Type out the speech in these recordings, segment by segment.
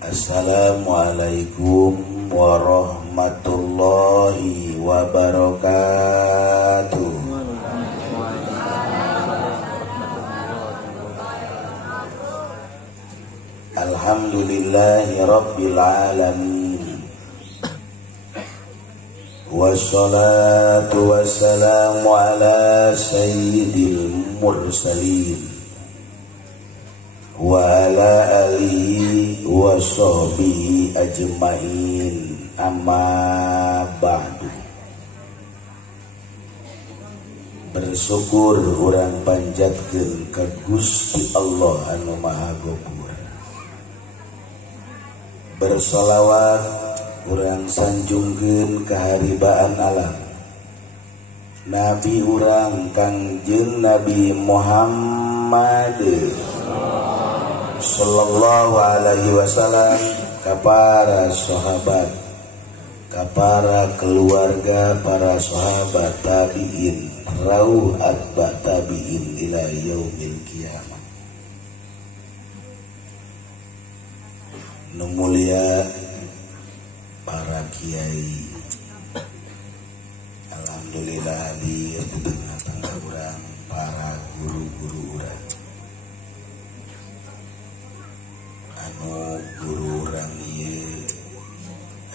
Assalamualaikum warahmatullahi wabarakatuh. Alhamdulillahi rabbil alamin. Wassalatu wassalamu ala sayyidil mursalin wa ala alihi wa sahbihi ajmain, amma ba'du. Bersyukur urang panjatkeun ka Gusti Allah anu Maha Gopur. Bersolawat urang sanjungkeun kaharibaan alam Nabi urang Kangjeng Nabi Muhammad sallallahu alaihi wasallam, ka para sahabat, ka para keluarga para sahabat tabi'in, rauh atba tabi'in ila yaumil kiamat. Nu mulia para kiai, alhamdulillah di tengah-tengah urang para guru-guru urang. Anu guru urang ieu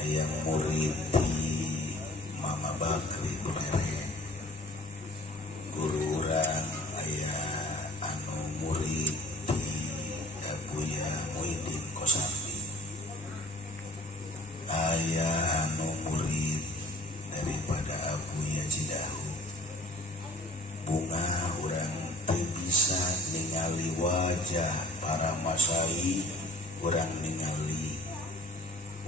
aya murid di Mama Bakri Bulere. Guru urang aya anu murid di Abuya Muhyiddin Kosambi. Aya anu murid daripada Abuya Cidahu. Bunga urang teu bisa ningali wajah para masyayikh, urang ningali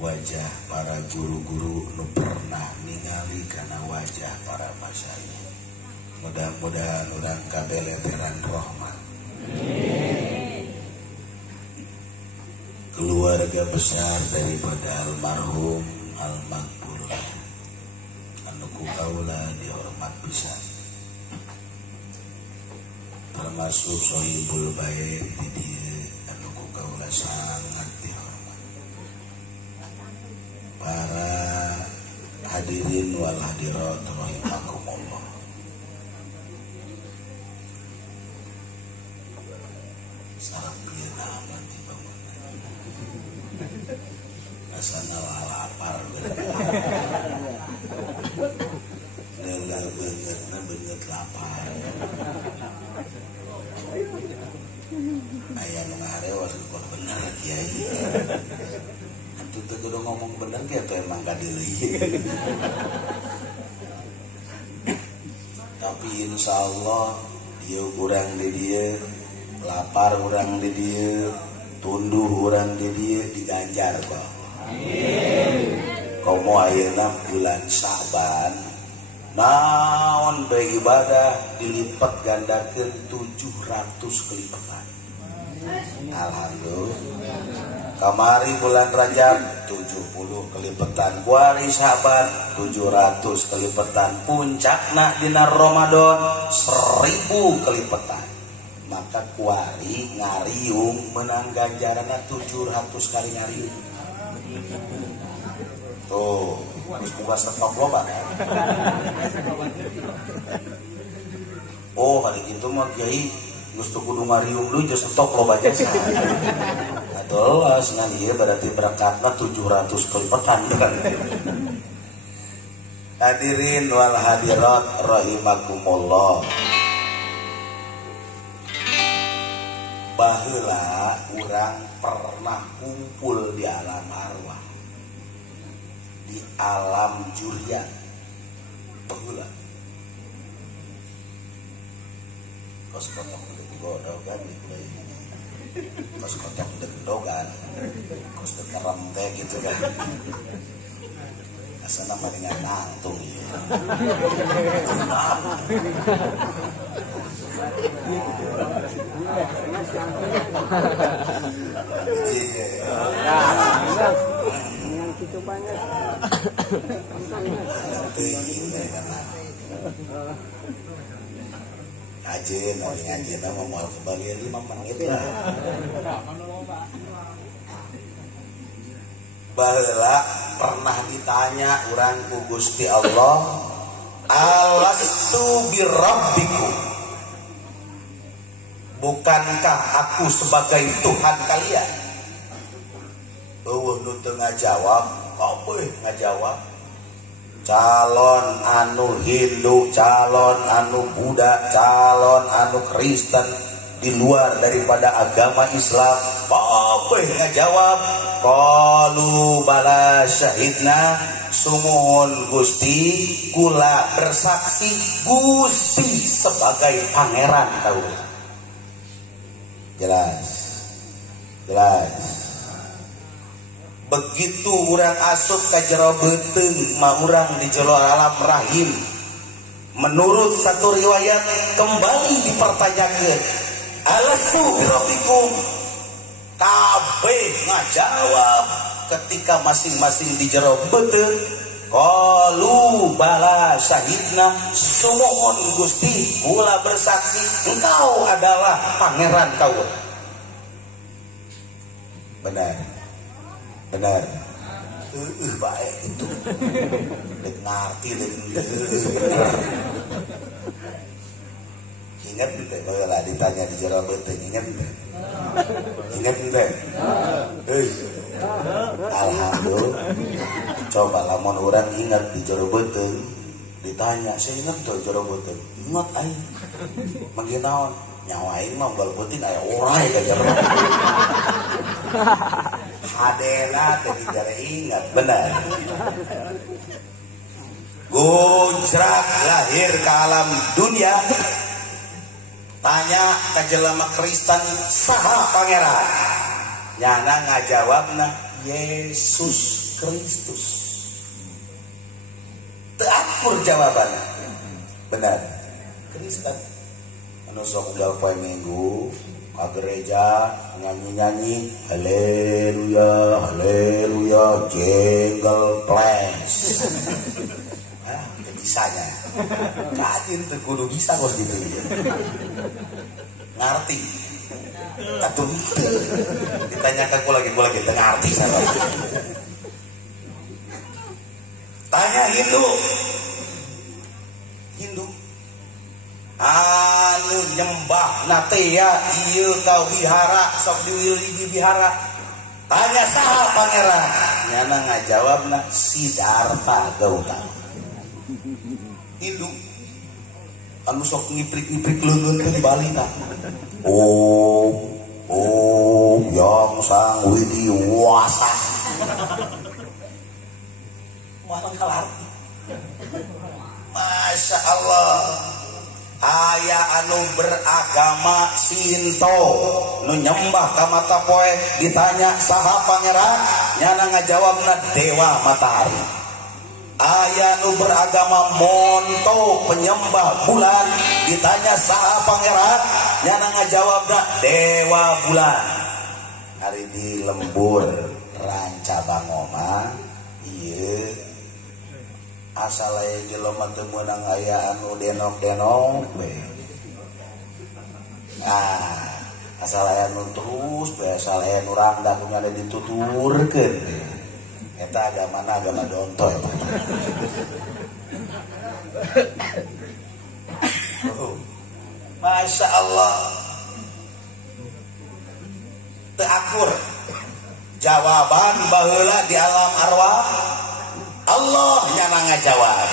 wajah para guru-guru nu pernah ningali kana wajah para masyayikh. Mudah-mudahan urang kabeleteran rahmat. Keluarga besar daripada almarhum al-maghfur anu ku kaula dihormat pisan, termasuk Sohibul Bait di dieu anu ku kaula sangat dihormat. Para hadirin wal hadirat rahimakumullah. Sarapieun aman di bangun. Rasana lapar deula beungeutna beungeut lapar. Aya nu ngarewas kok bener kiai. Antu teu kudu ngomong bener ge atuh emang kadeuleui. Tapi insyaallah ieu urang di dieu, lapar urang di dieu, tunduh urang di dieu diganjar ku Allah. Amin. Komo ayeuna bulan Sa'ban, naon bae ibadah dilipat gandakeun 700 kelipatan. Alhamdulillah. Kamari bulan Rajab 70 kelipatan, kuari Sa'ban 700 kelipatan, puncakna dina Ramadan 1000 kelipatan. Maka kuari ngariung menang ganjarana 700 kali ngariung. Tuh, harus buka stok loba kan? Oh, hari gitu mah kiai gustu kudu ngariung dulu jeung stok loba jasa. Atuh ngan ieu berarti berangkatna 700 kelipatan kan. Hadirin wal hadirat rahimakumullah. Baheula urang pernah kumpul di alam arwah, di alam jurian. Baheula kos kotok dek godogan, kos kotok dek dogan, kos dek kerem teh gitu kan. Asana mah dengan nangtung ieu. Dengan gitu banyak. Ajen, ngajen mau kembali 5 menit lah. baheula pernah ditanya urang ku Gusti Allah, alastu birabbikum, bukankah aku sebagai Tuhan kalian? Eueuh nu teu ngajawab, apa ngajawab? Calon anu Hindu, calon anu Buddha, calon anu Kristen di luar daripada agama Islam, apa ngajawab? Qalu bala syahidna, sumuhun Gusti kula bersaksi Gusti sebagai pangeran tahu. Jelas. Begitu urang asup ka jero beuteung mah urang di jero alam rahim. Menurut satu riwayat kembali dipertanyakan, alastu birabbikum, kabeh ngajawab ketika masing-masing di jero beuteung. Qalu bala syahidna, sumuhun Gusti kula bersaksi engkau adalah pangeran kaula. Benar. Baik itu. Dek ngerti ingat ente baheula ditanya di jero beuteung, ingat ente? Alhamdulillah. Coba lamun urang ingat di jero beuteung ditanya, saya ingat tuh jero beuteung. Ingat aing. Mangge naon? Nyawa aing mah bal beuting aya orai ka jero. Hadela tadi jare ingat benar. Gojrak lahir ke alam dunia, tanya ke jelema Kristen saha pangeran, nyana ngajawabna Yesus Kristus. Teu akur jawabanna. Benar. Kristen anu sok unggal poe Minggu ke gereja nyanyi-nyanyi haleluya haleluya jingle bells. Bisanya kajin teu kudu bisa kos gitu ya. Ngarti atuh ditanyakan ku lagi teu ngarti sana. Tanya Hindu anu nyembah natea ieu ka wihara sok diwili di wihara, tanya saha pangeran, nyana ngajawabna Siddhartha Gautama. Hindu anu sok ngiprik-ngiprik leungeun teh Bali tah. Om yang sang widi wasa. Masya Allah. Aya anu beragama Sinto nu nyembah ka mata poe ditanya saha pangeran, nyana ngajawabna dewa matahari. Aya nu beragama Monto penyembah bulan ditanya saha pangeran, nyana ngajawabna dewa bulan. Hari di lembur ranca bangoma ieu asal aya jelema teu meunang aya anu denok-denok we. Nah, asal aya nu terus we, asal aya nu rangda kudu ada dituturkeun we. Eta agama donto eta. Masya Allah. Teu akur jawaban baheula di alam arwah Allah nyana ngajawab,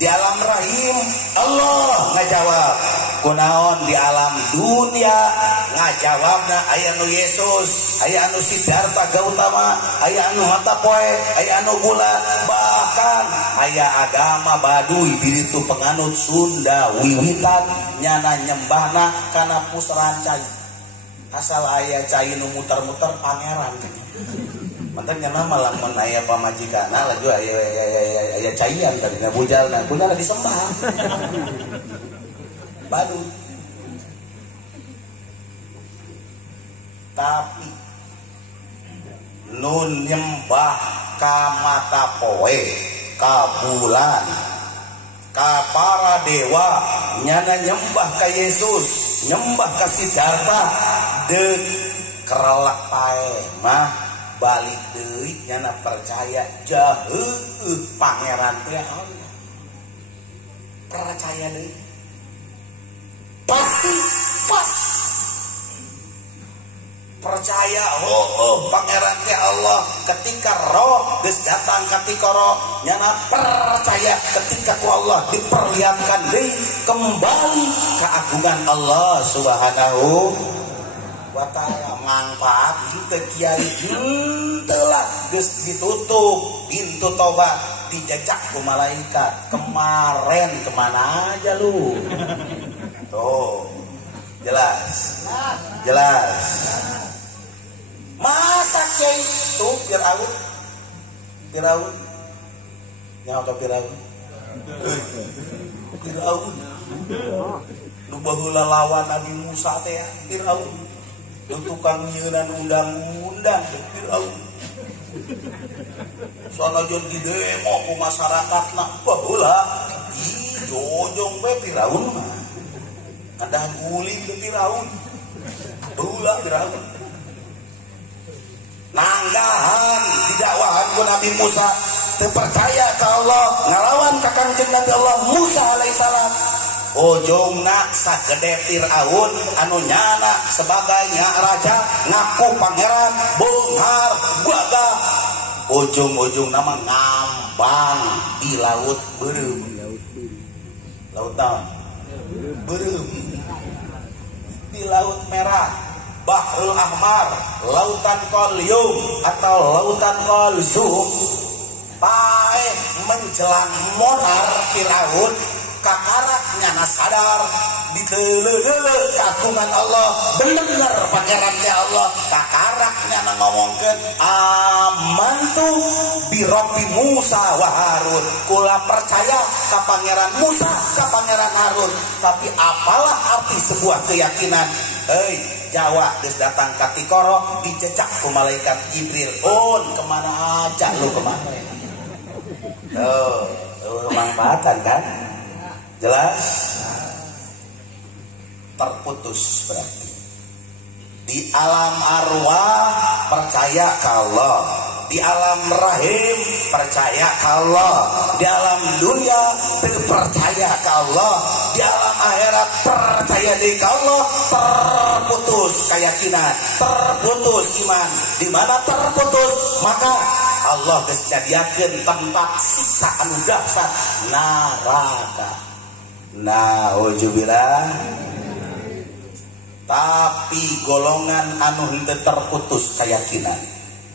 di alam rahim Allah ngajawab, kunaon di alam dunia ngajawabna aya nu Yesus, aya anu Siddhartha Gautama, aya anu Hatapoe, aya anu Bulan, bahkan aya agama Baduy diritu penganut Sunda wiwitan nyana nyembahna kana pusran cai. Asal aya cai nu muter-muter pangeran. Mantan nyana malah mun aya pamajikana laju aya caian kadina bujalna disembah. Baduy. Tapi nun nyembah ka mata poe, ka bulan, ka para dewa, nyana nyembah ka Yesus, nyembah ka Siddhartha, deuk kerelak pae mah balik deui nyana percaya jaheuh pangeran teh Allah. Percaya deui pasti pas percaya pangeran teh Allah ketika roh geus datang ketika roh nyana percaya ketika ku Allah diperlihatkan deui kembali keagungan Allah Subhanahu wa ta'ala. Manfaat teu kiai teulah geus ditutup pintu tobat dijejak ku malaikat. Kemarin kemana aja lu? Tuh jelas masa kiai tuh Firaun nyawa ke Firaun lu baheula lawan Nabi Musa teh Firaun lu tukang nyeunan undang-undang Firaun soalnya jon di demo ku masyarakatna baheula ih jojong we Firaun mah ada guling ke Firaun baheula Firaun nanggahan didakwahan ku Nabi Musa terpercaya ke Allah ngalawan ka Kangjeng Nabi Allah Musa alaihissalam ujungna sagede Firaun anu nyana sebagai raja ngaku pangeran beunghar gagah ujung-ujung nama ngambang di laut beureum laut naon beureum di laut merah Bahrul Ahmar, lautan Qalyum atau lautan Qalzum. Pae menjelang monar Firaun kakaraknya sadar diteleulele kagungan Allah bener pangeran teh Allah kakaraknya ngomongkeun amantu bi rabbi Musa wa Harun kula percaya ka pangeran Musa ka pangeran Harun. Tapi apalah arti sebuah keyakinan Jawa geus datang ka Tikoro dicecak ku malaikat Jibril. Kemana aja lu kemana? Manfaatan kan? Jelas? Terputus berarti. Di alam arwah percaya ke Allah, di alam rahim percaya ke Allah, di alam dunia percaya ke Allah, di alam akhirat percaya di Allah. Terputus keyakinan, terputus iman. Di mana terputus maka Allah geus jadiakeun tempat siksa anu dahsyat neraka. Nauzubillah. Tapi golongan anu henteu terputus keyakinan,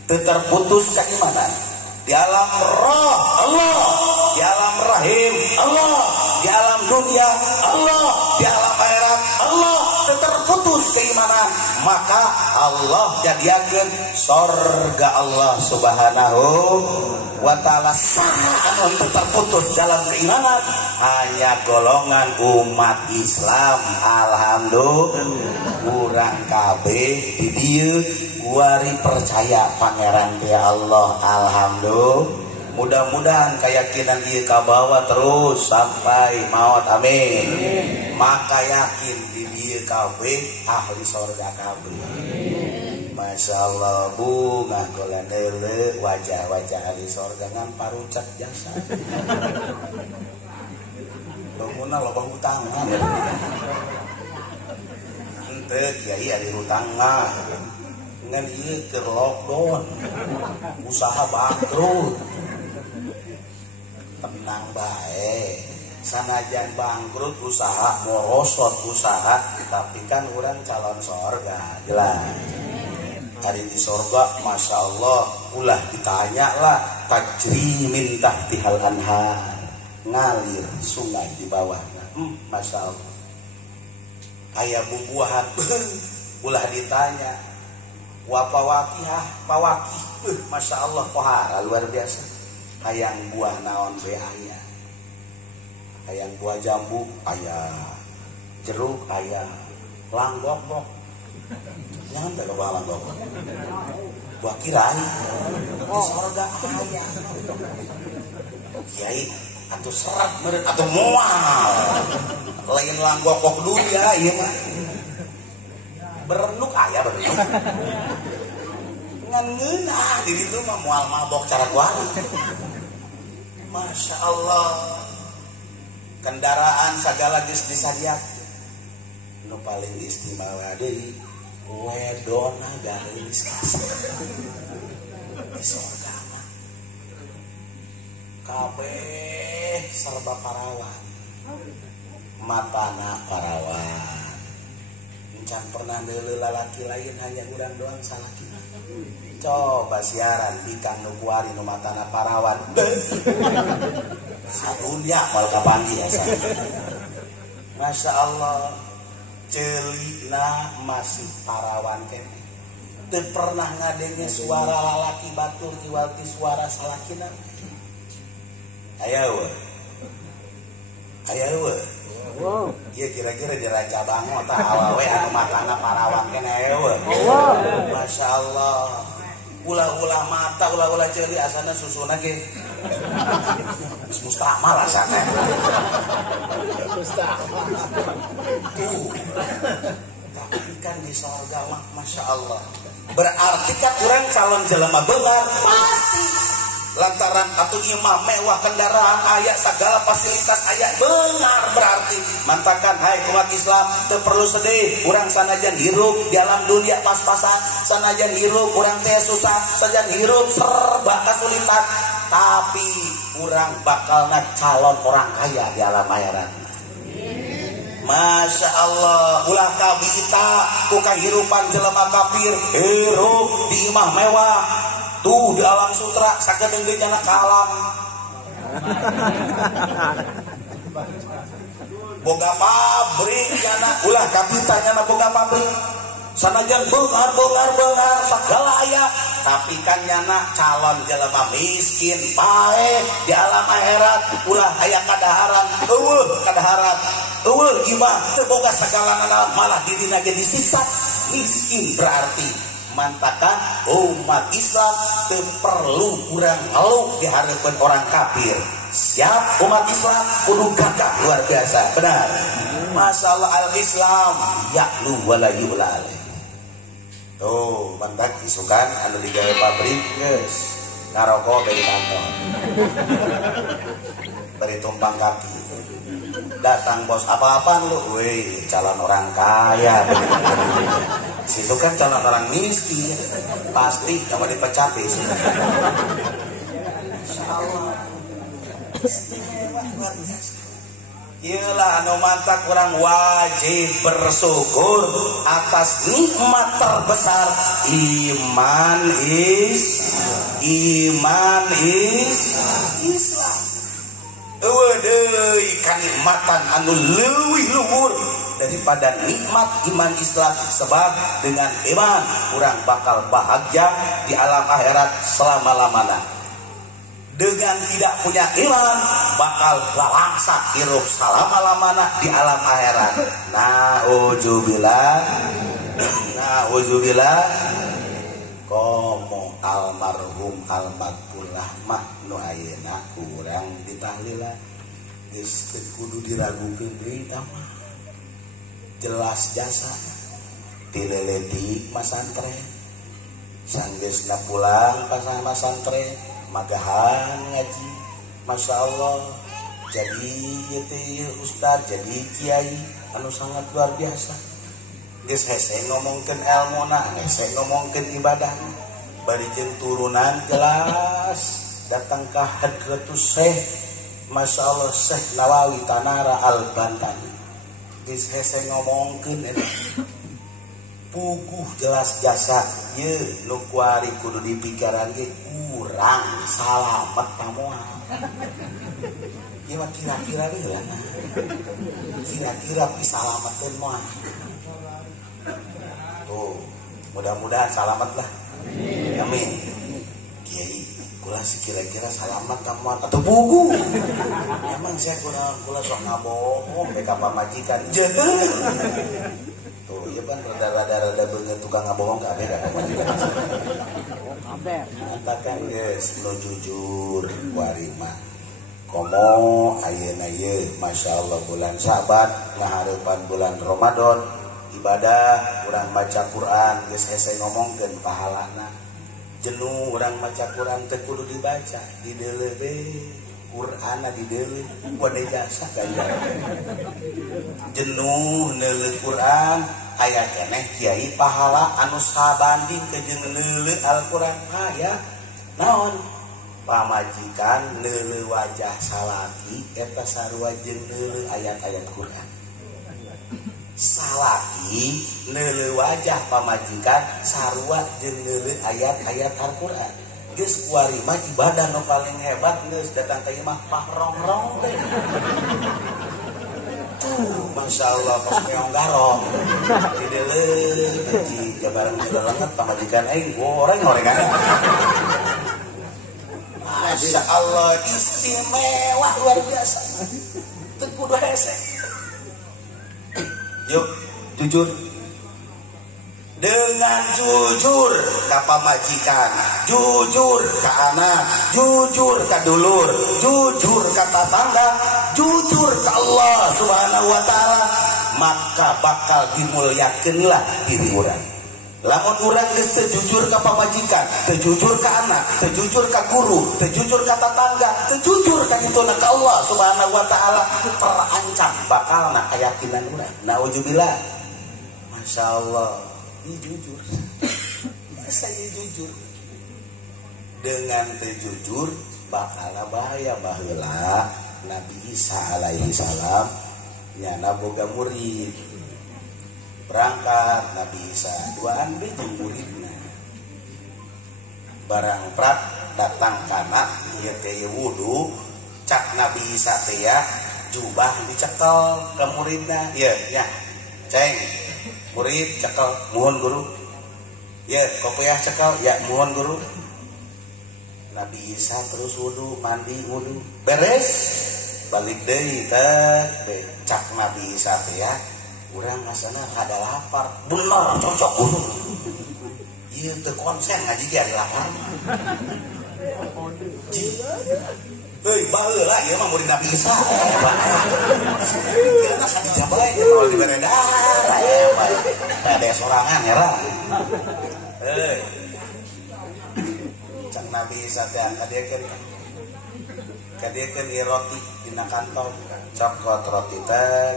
teu terputus keimanan, di alam roh Allah, di alam rahim Allah, di alam dunia Allah, di alam akhirat Allah, teu terputus keimanan, maka Allah jadiakeun surga Allah Subhanahu wa ta'ala. Saha anu teu terputus dalam keimanan hanya golongan umat Islam. Alhamdulillah urang kabeh di dieu kuari percaya pangeran teh Allah. Alhamdulillah. Mudah-mudahan keyakinan dia kabawa terus sampai maut. Amin. Maka yakin di dia kabeh ahli surga kabeh. Masya Allah bu ngagolan deule wajah-wajah ahli surga ngan parucat jasa. Bangunna loba hutang. Henteu kiai ari hutang mah ngan ieu keur lockdown. Usaha bangkrut. Tenang bae. Sanajan bangkrut usaha morosot usaha tapi kan urang calon surga. Jelas. Hari di surga Masya Allah ulah ditanya lah tajri min tahtihal anhar ngalir sungai di bawahnya. Masya Allah aya bubuahan ulah ditanya wapawakihah pawakih. Masya Allah pohara luar biasa. Hayang buah naon be aya, hayang buah jambu aya, jeruk aya, langgok nyampe ke buah langgok, buah kirai di surga aya. Kiai atuh serat meureun atuh moal lain langgok kok dunia ieu mah berenuk aya berenuk ngan ngeunah di ditu mah moal mabok cara kuara. Masya Allah. Kendaraan segala geus disadiak. Nu paling istimewa deui wedona gaeulis kasar. Di sorga mah. Kabeh serba parawan. Matana parawan. Can pernah deuleu lalaki lain hanya urang doang salakina. Coba siaran di kang nu kuari nu matana parawan. Satunya mal kapanggih asa. Masya Allah. Ceulina masih parawan kene. Teu pernah ngadenge suara lalaki batur kiwalti suara salakina. Aya we. Aya we. Wow. Iya kira-kira di Raja Bango tah awawe anu matana parawan kene we. Masya Allah. Ulah-ulah mata, ulah-ulah ceuli asana susuna ge. Mustamal asana. Mustamal. Tuh. Tapi kan di sorga mah Masya Allah. Berarti kan orang calon jelema beungar pasti lantaran atuh imah mewah kendaraan aya segala fasilitas aya beungar berarti mantakan hai umat Islam teu perlu sedih urang sanajan hirup di alam dunia pas-pasan sanajan hirup urang teh susah sanajan hirup serba kesulitan tapi urang bakalna calon orang kaya di alam akhirat. Masya Allah. Ulah kabita ku kahirupan jelema kafir hirup di imah mewah. Tuh di alam sutra sakedeung geus nya kalam. Boga pabrik nya ulah kabita nya boga pabrik. Sanajan beungar segala aya tapi kan nyana calon jelema miskin pae di alam akhirat ulah aya kadaharan eueuh imah teu boga sagalana malah dirina ge disiksa miskin berarti mantakan umat Islam teu perlu urang ngeluh di hareupeun orang kafir. Siap umat Islam kudu gagah luar biasa benar. Masalah al-Islam ya'lu wala yu'la alaih. Tuh, mantak isukan anu digawe pabrik geus ngarokok dari kantor. Beri tumpang kaki. Datang bos apa-apaan lu? Weh, calon orang kaya. Situ kan calon orang miskin. Pasti kamu dipecat sih. Insyaallah. Luar biasa. Iyalah anu mantak orang wajib bersyukur atas nikmat terbesar iman Islam. Eueuh deui kanikmatan anu leuwih luhur daripada nikmat iman Islam sebab dengan iman orang bakal bahagia di alam akhirat selama-lamanya. Dengan tidak punya iman bakal lalangsa hirup selama-lamanya di alam akhirat. Nauzubillah komo almarhum almatullah mah nu ayeuna urang ditahlila geus teu kudu diragukeun deui mah jelas jasa dileleti masantren sanggeusna pulang pas masantren magahan ngaji Masya Allah jadi ieu ustaz jadi kiai anu sangat luar biasa geus hese ngomongkeun elmuna hese ngomongkeun ibadahna barikeun turunan jelas datang ka hadratus Syekh Masya Allah Syekh Nawawi Tanara Al-Bantani geus hese ngomongkeun puguh jelas jasa ye nu kuari kudu dipikiran ge urang salamet pamoal ieu mah kira-kira heula kira-kira pisalametkeun moal tuh mudah-mudahan salamet lah amin kiai kula kira-kira salamet ka moal atuh puguh emang saya kula sok ngabohong beka pamajikan jeung tuh iya kan rada-rada beungeut tukang ngabohong kabeh da pamajikan kabeh matakan geus nu jujur kuari mah komo ayeuna ieu masyaallah bulan Sabat ngahareupan bulan Ramadan ibadah urang baca Quran geus hese ngomongkeun pahalana jenuh orang maca Quran teu kudu dibaca di deuleu Quran di deuleu wadai jasa ganjar jenuh neuleuh Quran aya keneh kiai pahala anu sabanding ke jeung neuleuh Al-Quran aya naon pamajikan neuleuh wajah salaki eta sarua jeung neuleuh ayat-ayat Quran salaki neuleuh wajah pamajikan sarua jeung neuleuh ayat-ayat Al-Quran geus kuari mah ibadah nu paling hebat geus datang ka imah pahrongrong teh Masya Allah pas meong garong di deuleuh di jabaran leungeut pamajikan aing goreng-gorengan Masya Allah istimewa luar biasa teu kudu hese yuk jujur dengan jujur ka pamajikan jujur ka anak jujur ka dulur jujur ka tatangga jujur ka Allah subhanahu wa ta'ala maka bakal dimulyakeunlah diri urang lamun urang geus teu jujur ka pamajikan teu jujur ka anak teu jujur ka guru teu jujur ka tatangga teu jujur ka dituna ka Allah subhanahu wa ta'ala terancam bakalna keyakinan urang naudzubillah Masya Allah ini jujur masa ini jujur dengan terjujur bakal bahaya baheula Nabi Isa alaihi salam nyana boga murid berangkat Nabi Isa duaan be jeung muridna barang prat datang kana ieu teh wudu cak Nabi Isa teh ya jubah dicekel ke muridna ieu nya ceng murid cekel muhun guru ya kopiah cekel ya muhun guru Nabi Isa terus wudu mandi wudu beres balik deui teh cak Nabi Isa teh ya urang masana kada lapar bener cocok guru ieu teu konsen ngaji ge ari lapar heuy baheula ieu mah murid Nabi Isa kira Khadijah bae kalau di beredar ada sorangan ya lah cak Nabi Isa teh kadiekeun ieu roti dina kantong cokot roti teh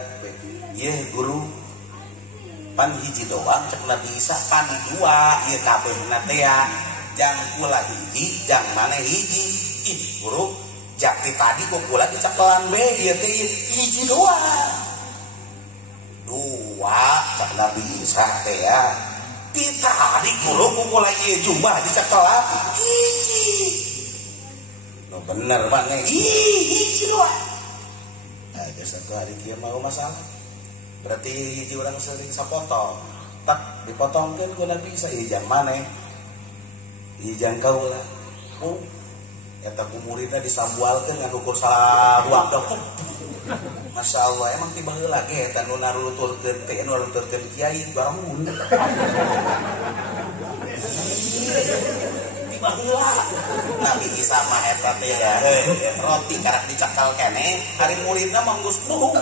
ieu guru pan hiji doang cak Nabi Isa pan dua ieu kabehna teh ya jang kula hiji jang maneh hiji ih guru jati tadi kok kula dicekelan be ieu teh hiji doang dua cak Nabi Isa teh ya ti tadi kulo kula ieu jumlah dicekelan hiji no bener mah hiji doang geus atuh ari kieu mah masalah berarti hiji urang sering sapotong tak dipotongkeun ku Nabi Isa ieu jang maneh ieu jang kaula eta ku muridna disambualkeun ngan ukur saruak dokter Masya Allah emang tiba heula ge eta nu naruturkeun teh nu naruturkeun kiai baramun tiba heula Nabi Isa mah eta teh ya roti karak dicakal keneh ari muridna mah geus beuh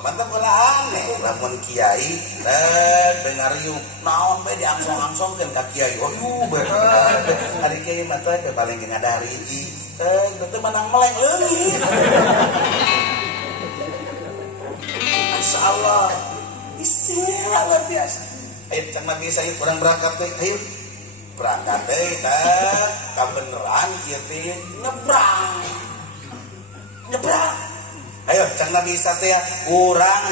mantap heula aneh lamun kiai dengar yuk naon bae diangsong-angsongkeun ka kiai bener ari kiai mah teh paling ngadari hiji teu menang meleng leungit Masya Allah istimewa luar biasa ayo cak Nabi Isa urang berangkat teh ayo berangkat teh kabeneran ieu teh nyebrang ayo cak Nabi Isa teh urang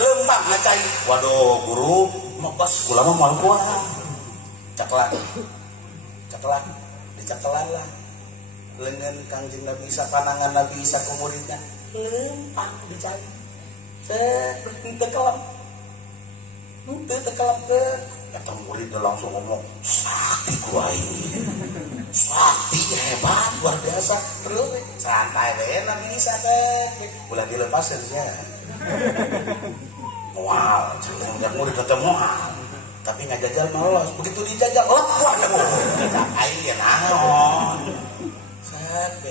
lempang ngacai waduh guru mabas kula mah moal kuah caklan dicakelan lah leungeun Kangjeng Nabi Isa panangan Nabi Isa ku muridnya lempang dicai teu kelep eta murid langsung ngomong sakti ku aing sakti hebat luar biasa terus santai we Nabi Isa teh ulah dilepaskeun sia moal cenah murid teh moal tapi ngajajal malos begitu dijajal lepah kamu aing ge naon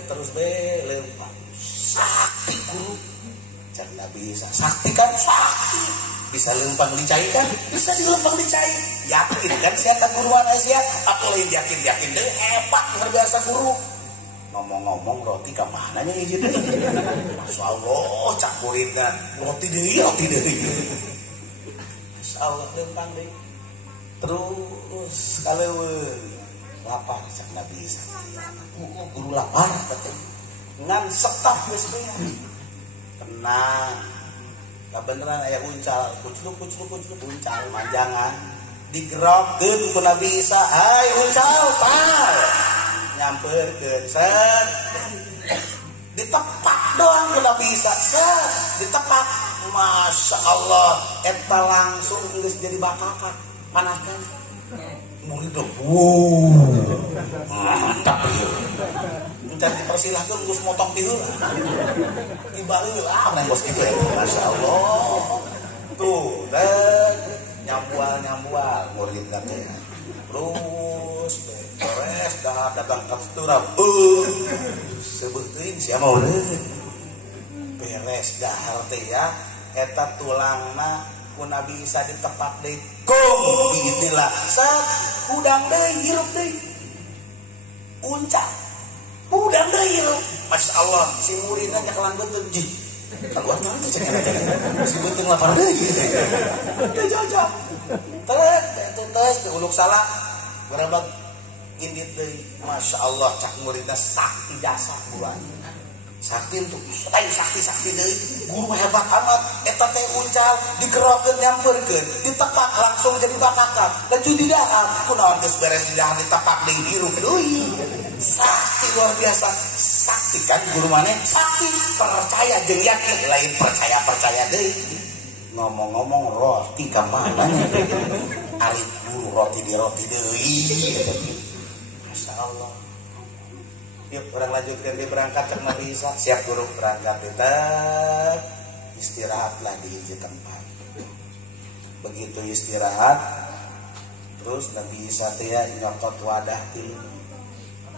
terus be lempang sakti guru cak Nabi Isa sakti kan sakti bisa lempang dicai kan? Bisa dilempang dicai. Yakin kan siapa guruan Asia? Atau lain yakin deh hebat luar biasa guru. Ngomong-ngomong roti ke mana nya hiji deui? Masyaallah cak muridna roti deui. Masyaallah lempang deui. Terus kaleuweung lapar cak Nabi Isa. Guru lapar katanya. Ngan setap geus beunang. Tenang. Kebenaran aya uncal, kucluk uncal manjangan. Digerokkeun ku Nabi Isa, "Hai uncal, tal." Nyamperkeun set. Ditepak doang ku Nabi Isa, set. Ditepak. Masya Allah, eta langsung geus jadi bakakak. Panaskan. Murid dong. Mantap ieu. Mencari dipersilahkan geus motong ti heula. Tiba heula nang bos kitu. Masya Allah. Tuh, nyambual muridna teh. Terus beres dah dagang kasturam. Sebeuteun sia mah urang. Beres dahar teh ya eta tulangna ku Nabi Isa ditepak deui. Gong gitulah. Sat udang deui hirup deui. Uncak. Udang deui hirup. Masya Allah si muridna nyakelan beuteung ji. Keluar naon teh cenah teh. Si beuteung lapar deui. Teh jajak. Tes uluk salah berebag indit deui. Masya Allah cak muridna sakti jasa buruan. Sakti untuk lain sakti deui. Guru hebat amat. Eta teh uncal digerokeun nyampeurkeun, ditepak langsung jadi bakakan. Dan itu di dahar. Kunaon geus beres di dahar ditepak deui hirup deui. Sakti luar biasa. Sakti kan guru maneh sakti percaya jeung yakin lain percaya deui. Ngomong-ngomong roti ka mana nya? Ari guru roti deui. Masya Allah. Yuk orang lanjutkan dia berangkat ke Nabi Isa. Siap guru berangkat kita istirahatlah di hiji tempat. Begitu istirahat, terus Nabi Isa teh nyokot wadah tilu.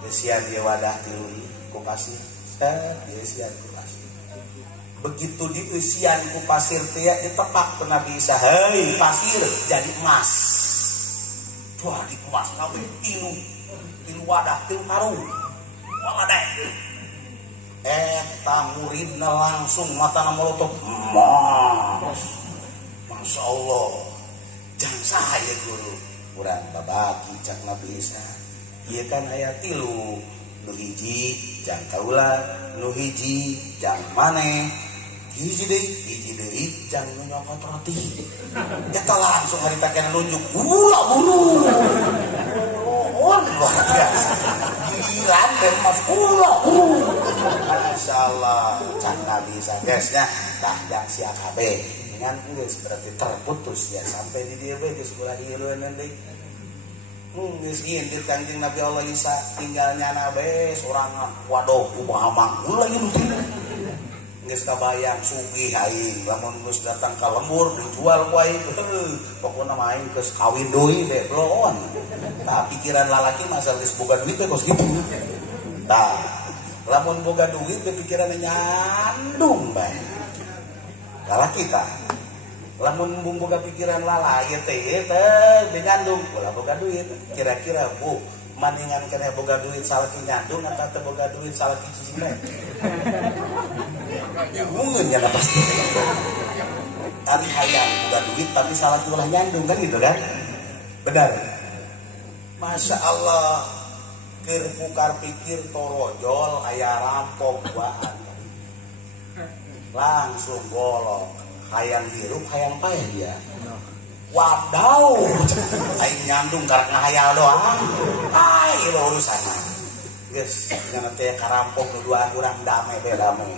Desian dia wadah tilu ku pasir. Dia sian ku pasir. Begitu diusian ku pasir teh ditepak ke Nabi Isa. Hei pasir jadi emas. Jadi emas kabeh tilu wadah tilu karung. Eta muridna langsung matana molotok emas. Masya Allah. Jangan sahaya guru. Urang babaki cak Nabi Isa. Ieu kan aya tilu. Nu hiji jang kaula, nu hiji jang maneh. Hiji deui jang nu nyokot roti. Eta langsung harita kana nunjuk. Ulah buru. Luar biasa. Giliran dan mafula. Masya Allah. Cak Nabi Isa gesnya dah sia kabeh. Dengan geus berarti terputus ya sampai di dieu bae geus ulah hieureun deui. Geus indit Kanjeng Nabi Allah Isa tinggal nyana bae sorangan. Waduh kumaha mah ulah ieu geus kabayang sugih aing lamun geus datang ka lembur dijual ku aing pokona mah aing geus kawin deui deh belon. Tah pikiran lalaki masa geus boga duit teh kos kitu. Tah lamun boga duit teh pikiranna nyandung bae. Lalaki tah lamun boga pikiran lalaki teh nyandung ulah boga duit. Kira-kira Bu maningan keneh boga duit salaki nyandung atau teu boga duit salaki cicing bingung ya pasti. Tadi hayang boga duit tapi salaki ulah nyandung kan gitu kan? Benar. Masya Allah. Keur pukar pikir torojol aya rampok baan. Langsung golok. Hayang hirup hayang paeh dia. Wadaw, aing nyandung karek ngahayal doang. Ai lo urusanna. Geus cenah teh karampok nu duaan urang damai bae damai.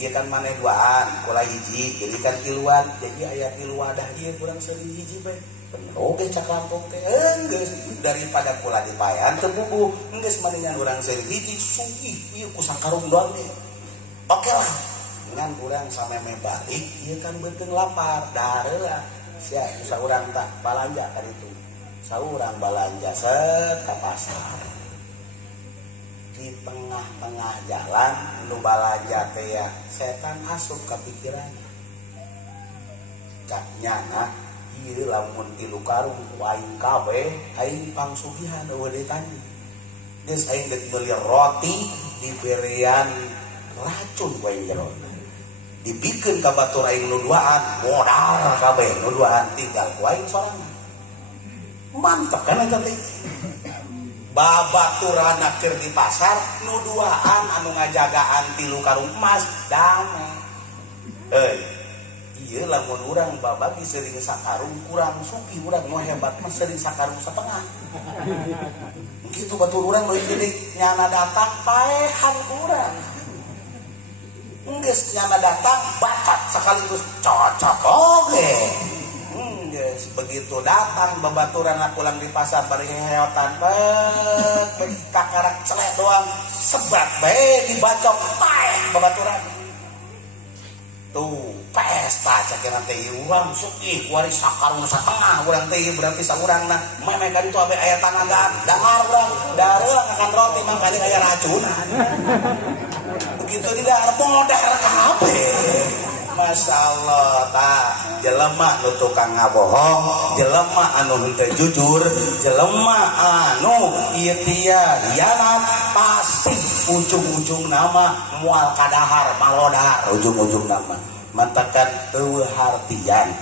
Ieu kan maneh duaan, kula hiji, jadi kan tiluan, jadi aya tilu wadah ieu urang seuli hiji bae. Bener oge cak rampok teh. Geus daripada kula dipaean teu bubuh, geus maningan urang seuli hiji sugih ieu ku sakarung doang deh. Oke lah. Dengan urang sameme balik, ieu kan beuteung lapar, dahar heula. Sia saurang tak balanja kan itu. Saurang balanja set ka pasar. Di tengah-tengah jalan nu balanja teh ya setan asup ka pikiran. caknyana ieu lamun tilu karung aing kabeh aing pangsugihan eueuh deui tadi geus aing geus meuli roti diberian racun ku aing jero dibikeun ka batur aing nu duaan modal kabeh nu duaan tinggal ku aing sorangan mantep kan eta teh babaturan keur di pasar nu duaan anu ngajagaan tilu karung emas damai ieu lamun urang babagi seuring sakarung kurang suki urang nu hebat mah seuring sakarung satengah kitu batur urang leuwih gede nyana datang paehan urang geus nyana datang bacat sakaligus cocok oge geus begitu datang babaturan pulang di pasar bari heheotan kakarak celek doang sebat bae dibacok paeh babaturan tuh pesta cakena teh urang sugih wari sakarung satengah urang teh berarti saurangna meme ka ditu abe aya tanaga dangar urang dareung akan roti mah kali aya racun begitu tidak modal kabeh masyaallah tah jelema nu tukang ngabohong jelema anu henteu jujur jelema anu ieu tia hianat pasti ujung-ujung nama moal kadahar malodar ujung-ujung nama mantakan eueuh hartian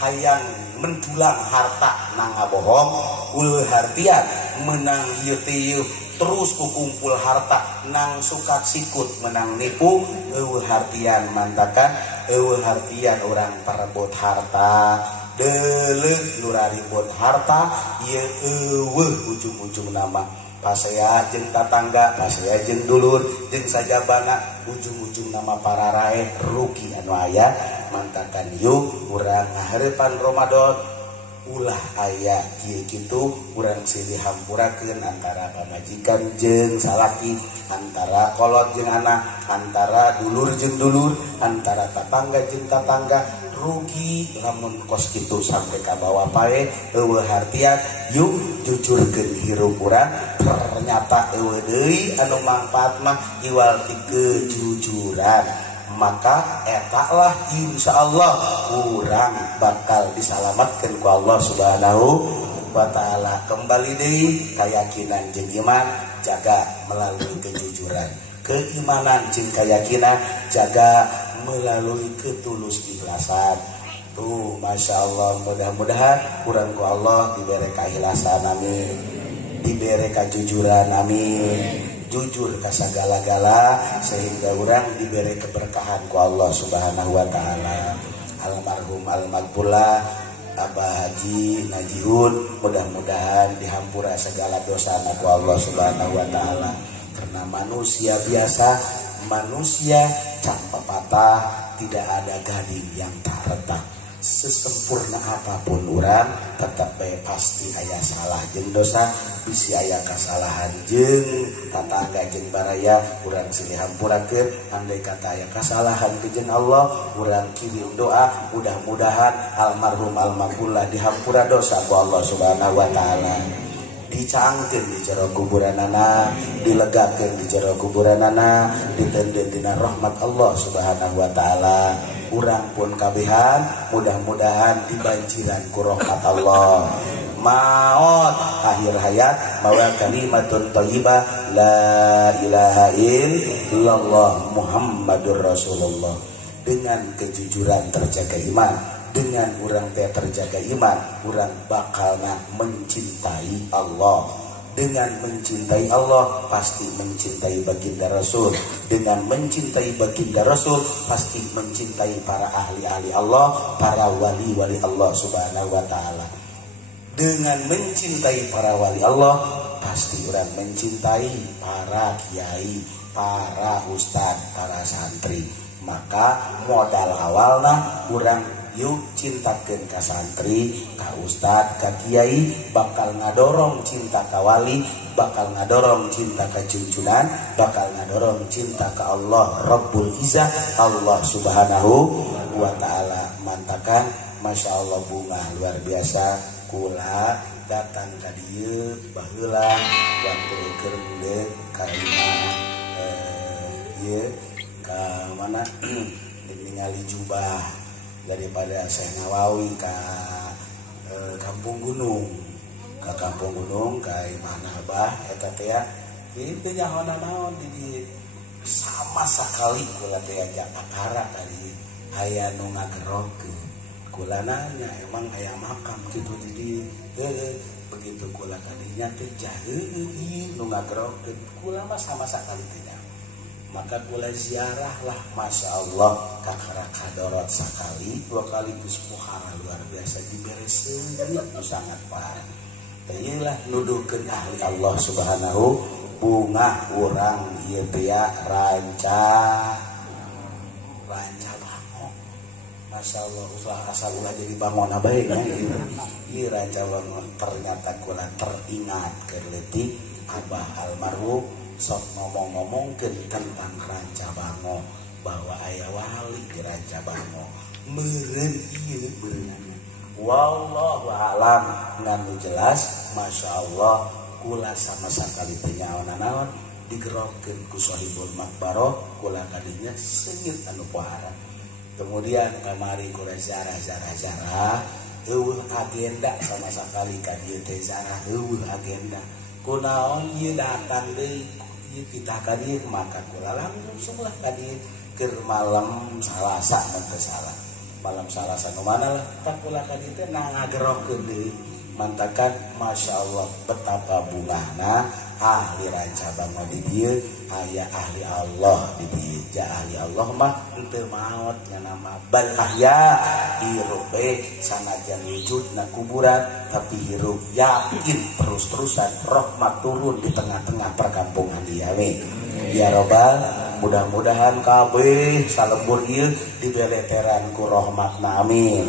hayang mendulang harta nang ngabohong eueuh hartian menang ieu teh terus kukumpul harta nang sukat sikut menang nipu eueuh hartian mantakan eueuh hartian orang perebut harta deuleuh luraribut harta ieu eueuh ujung-ujung nama pasea jeung tatangga pasea jeung dulur jeung sajabana ujung-ujung nama para rae rugi anu aya mantakan yuk urang ngahareupan Ramadan ulah aya kieu kitu urang silih hampurakeun antara pamajikan jeung salaki antara kolot jeung anak antara dulur jeung dulur antara tatangga jeung tatangga rugi lamun kos kitu sampai ka bawah pae eueuh hartian yuk jujurkeun hirup urang ternyata eueuh deui anu mangpaat mah iwal ti kejujuran maka etaklah insyaallah urang bakal disalamatkeun ku Allah Subhanahu wa taala kembali deui keyakinan jeung iman jaga melalui kejujuran keimanan jeung keyakinan jaga melalui ketulus ikhlasan tuh masyaallah mudah-mudahan urang ku Allah dibere kaikhlasan amin dibere kejujuran amin jujur ka sagala-gala sehingga urang diberi keberkahan ku Allah Subhanahu wa taala almarhum almarhumah Abah Haji Najihun mudah-mudahan dihampura segala dosa ku Allah Subhanahu wa taala karena manusia biasa manusia cak pepatah tidak ada gading yang tak retak sesempurna apapun urang tetap pasti aya salah jeung dosa bisi aya kasalahan jeung tatangga jeung baraya urang silih hampurakeun andai kata aya kasalahan ke jeung Allah urang kirim doa mudah-mudahan almarhum almarhumah dihampura dosa ku Allah Subhanahu wa taala dicaangkeun di jero kuburanana dilegakeun di jero kuburanana ditendeukeun dina rahmat Allah Subhanahu wa taala urang pun kabehan mudah-mudahan dibanjiran ku rahmat Allah maut akhir hayat mawa kalimatun thayyibah la ilaha illallah Muhammadur Rasulullah dengan kejujuran terjaga iman dengan urang teh terjaga iman urang bakalna mencintai Allah dengan mencintai Allah pasti mencintai baginda Rasul dengan mencintai baginda Rasul pasti mencintai para ahli-ahli Allah para wali-wali Allah Subhanahu wa taala dengan mencintai para wali Allah pasti orang mencintai para kiai para ustadz para santri maka modal awalna urang yuk cintakeun ka santri ka ustad ka kiai bakal ngadorong cinta ka wali bakal ngadorong cinta ka junjunan bakal ngadorong cinta ka Allah Rabbul Izzah Allah Subhanahu wa taala mantakan masyaallah bunga luar biasa kula datang ka dieu baheula waktu keur deuk ka imah ieu ka mana ningali jubah daripada saya ngawawi ka Kampung Gunung ka mana bah eta teh itu nyaho naon di sama sekali kula teh ajak akara tadi aya nu ngagerokeun kula nanya emang aya makam kitu di begitu kula kadinya teh jaheuh ieu nu ngagerokeun kula mah sama sekali teh maka kula ziarah lah Masya Allah kakara kadorot sekali 2 kali Gus Pohara luar biasa diberesin itu sangat parah inilah nuduhkeun ahli Allah subhanahu bunga urang ieu teh ranca bango Masya Allah asal ulah jadi bangon abae ieu ranca bango ternyata kula teringat keleutik Abah almarhum sok ngomong-ngomongkeun tentang Ranca Bango bahwa aya wali di Ranca Bango meureun ieu beunana wallahu alam nganu jelas Masya Allah kula sama sekali teu nyaona naon digerokeun ku Sohibul Makbaroh kula kadinya seungit anu pohara kemudian kamari kula zarah eueuh agenda sama sekali ka dieu teh zarah eueuh agenda kunaon ieu datang deui ieu kita ka dieu maka kula langsung lah ka dieu keur malam Salasa teh salah malam Salasa nu mana lah tak kula ka dieu teh ngagerokeun deui mantakan Masya Allah betapa bungahna ahli Ranca Bango di dieu aya ahli Allah di dieu ja ahli Allah mah teu maot nya nama bal ahya hirup bae sanajan wujudna kuburan tapi hirup yakin terus-terusan rahmat turun di tengah-tengah perkampungan dia amin ya robbal mudah-mudahan kabeh salembur ieu dibeleteran ku rahmatna amin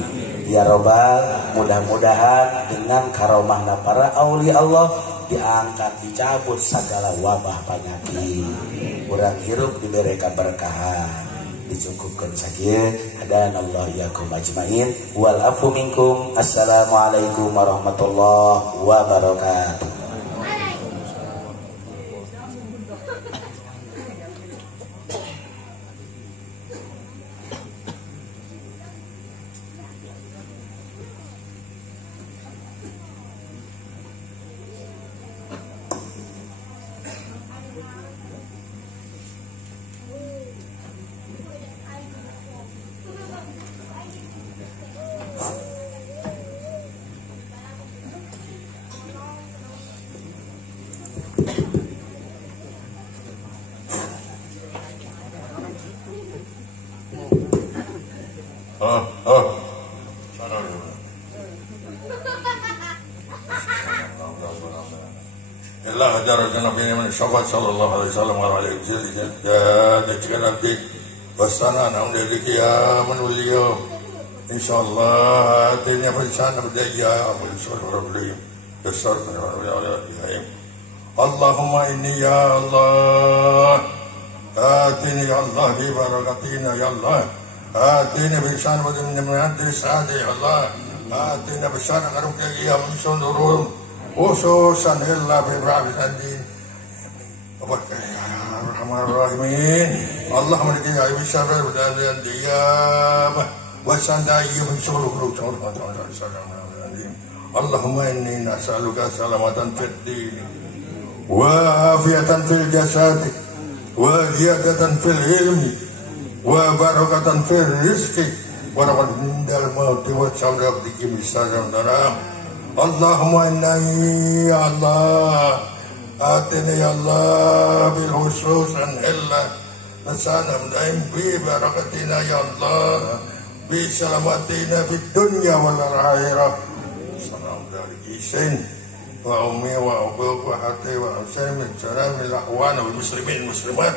ya robbal mudah-mudahan dengan karomahna para aulia Allah diangkat dicabut segala wabah penyakit urang hirup diberi keberkahan dicukupkan saja hadanallahu iyyakum ajmain wal afu minkum assalamualaikum warahmatullahi wabarakatuh. Sahabat sallallahu alaihi wasallam wa alaihi wasallam dan jika nanti wasana naum dari kia menuliyo insyaallah hatinya bersana berdaya bersyukur beliau besar Allahumma inni ya Allah atini ya Allah bi barakatina ya Allah atini bersana berdaya saade ya Allah atini bersana ngaruka iya mensunurun khususan illa bi rahmatin Bismillahirrahmanirrahim. Allahumma laki ya bisara dan diyam wa sandayya min syururi Allahumma inni nas'aluka salamatan fid din wa afiyatan fil jasad wa ziyadatan fil ilmi wa barakatan fil rizqi wa rahmatan indal maut wa sabra biki misalam dalam Allahumma inna ya Allah آتنا يا الله بالخصوص إلا نسانا مدائم ببركتنا يا الله بسلامتنا في الدنيا والآخرة سلام عليكم وأمي وأبوك وحتى وأمسان من سلام الأخوان والمسلمين والمسلمات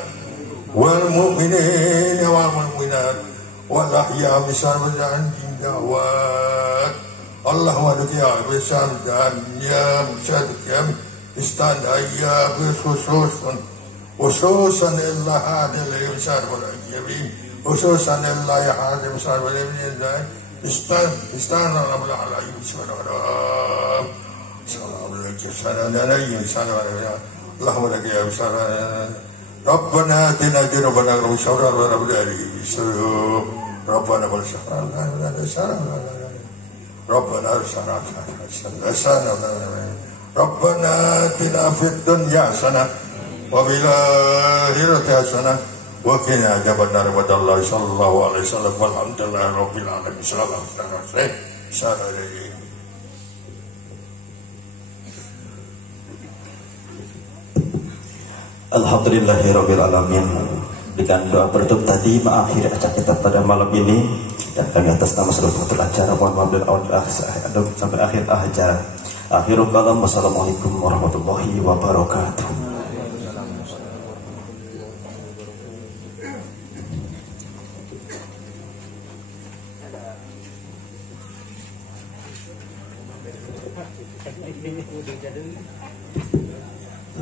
والمؤمنين والمؤمنات والأحياء بسلام عند دعوات اللهم لك يا بسلام يا مشهدك يا استدعي خصوصا إلا هذا الإنسان والأجيبين خصوصا إلا هذا الإنسان والأجيبين استعان الله على يوسف الغرام سلام عليك سلام عليك اللهم لك يا ربنا آتنا جنوبنا وشرر ورب العالمين Rabbana wal Rabbana Rabbana atina fid dunya hasanah wa fil akhirati hasanah wa qina adzabannar wa sallallahu alaihi wasallam walhamdulillahi rabbil alamin. Alhamdulillahirabbil alamin. Dengan doa penutup tadi mengakhiri acara kita pada malam ini, dan kami atas nama seluruh acara mohon maaf dan sampai akhir acara. Akhirul kalam, wassalamualaikum warahmatullahi wabarakatuh.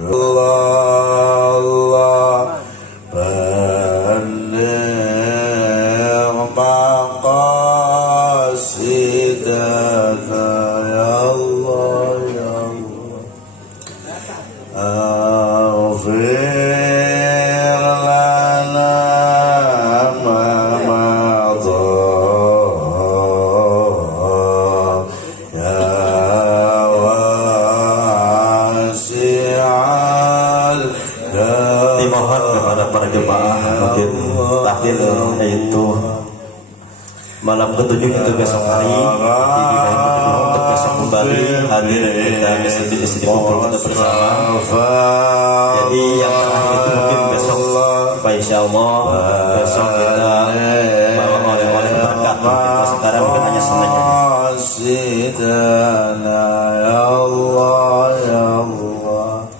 Allah maqasidana ya Allah ya Allah aghfir lana ma madha ya wasi'al. Dimohon kepada para jemaah mungkin tahlil yaitu malam ketujuh itu besok hari untuk besok kembali hadir kita mesti kumpul kita bersama. Jadi yang terakhir itu mungkin besok, insya Allah besok kita bawa oleh-oleh berkat. Sekarang mungkin hanya sengaja. Ya Allah ya Allah.